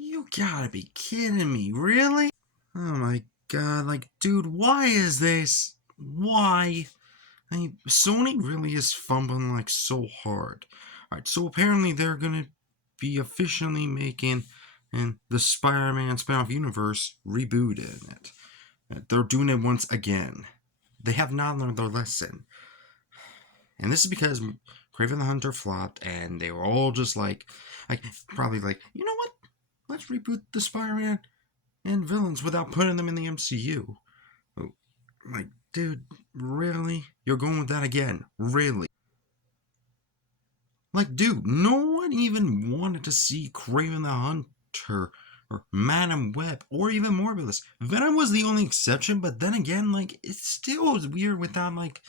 You gotta be kidding me, really? Oh my god, like, dude, why is this? Why? I mean, Sony really is fumbling like so hard. Alright, so apparently they're gonna be officially making and the Spider-Man spin-off universe rebooted it. They're doing it once again. They have not learned their lesson. And this is because Kraven the Hunter flopped and they were all just like probably like, you know what? Let's reboot the Spider-Man and villains without putting them in the MCU. Oh, like, dude, really? You're going with that again? Really? Like, dude, no one even wanted to see Kraven the Hunter or Madam Web or even Morbius. Venom was the only exception, but then again, like, it still was weird without, like,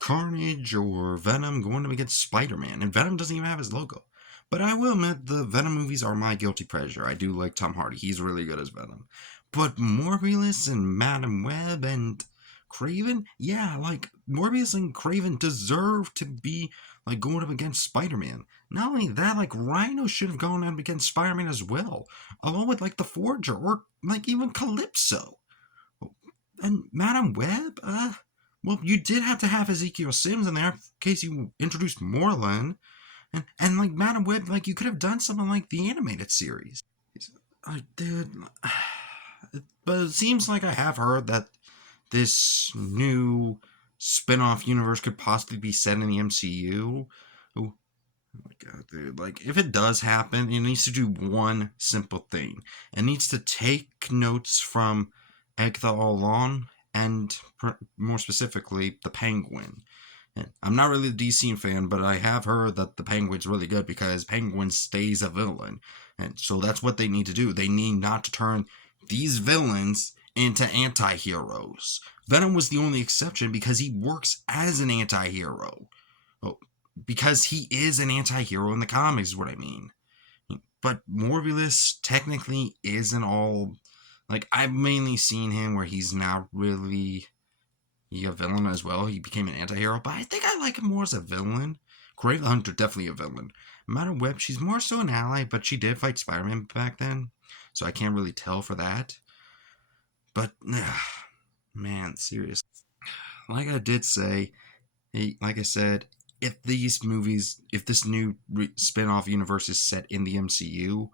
Carnage or Venom going up against Spider-Man, and Venom doesn't even have his logo. But I will admit, the Venom movies are my guilty pleasure. I do like Tom Hardy. He's really good as Venom. But Morbius and Madam Web and Kraven, yeah, like, Morbius and Kraven deserve to be, like, going up against Spider-Man. Not only that, like, Rhino should have gone up against Spider-Man as well, along with, like, the Forger, or, like, even Calypso. And Madam Web, well, you did have to have Ezekiel Sims in there in case you introduced Moreland. And like, Madam Web, like, you could have done something like the animated series. Like, dude. But it seems like I have heard that this new spin-off universe could possibly be set in the MCU. Oh my god, dude. Like, if it does happen, it needs to do one simple thing. It needs to take notes from Agatha All and more specifically, the Penguin. And I'm not really a DC fan, but I have heard that the Penguin's really good because Penguin stays a villain. And so that's what they need to do. They need not to turn these villains into anti-heroes. Venom was the only exception because he works as an anti-hero. Oh, because he is an anti-hero in the comics is what I mean. But Morbius technically isn't all... Like, I've mainly seen him where he's not really a villain as well. He became an anti-hero, but I think I like him more as a villain. Kraven the Hunter, definitely a villain. Madam Web, she's more so an ally, but she did fight Spider-Man back then, so I can't really tell for that. But, man, seriously. Like I did say, like I said, if these movies, if this new spin-off universe is set in the MCU,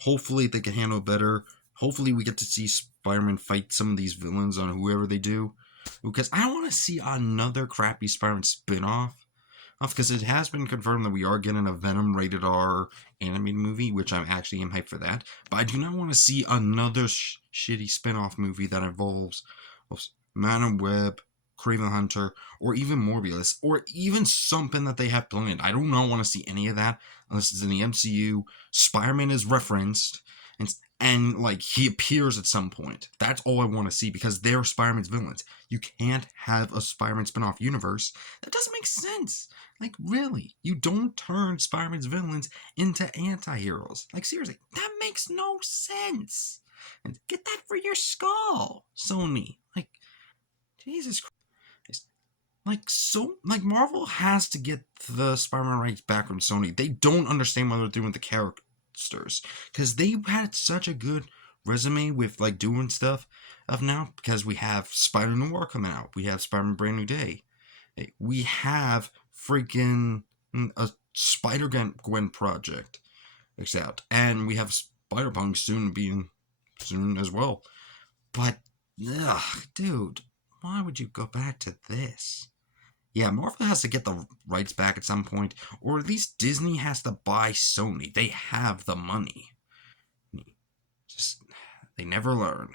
hopefully they can handle it better. Hopefully we get to see Spider-Man fight some of these villains on whoever they do. Because I don't want to see another crappy Spider-Man spin-off. Because it has been confirmed that we are getting a Venom rated R animated movie, which I actually am hyped for that. But I do not want to see another shitty spin-off movie that involves Madam Web, Kraven the Hunter, or even Morbius, or even something that they have planned. I do not want to see any of that unless it's in the MCU. Spider-Man is referenced, and like, he appears at some point. That's all I want to see, because they're Spider-Man's villains. You can't have a Spider-Man spin-off universe. That doesn't make sense. Like, really, you don't turn Spider-Man's villains into anti-heroes. Like, seriously, that makes no sense. And get that for your skull, Sony. Like, Jesus Christ. Like, Marvel has to get the Spider-Man rights back from Sony. They don't understand what they're doing with the characters, because they had such a good resume with, like, doing stuff of now, because we have Spider-Noir coming out, we have Spider-Man Brand New Day, we have freaking a Spider-Gwen project out, and we have Spider-Punk soon as well. But dude, why would you go back to this? Yeah, Marvel has to get the rights back at some point, or at least Disney has to buy Sony. They have the money. Just, they never learn.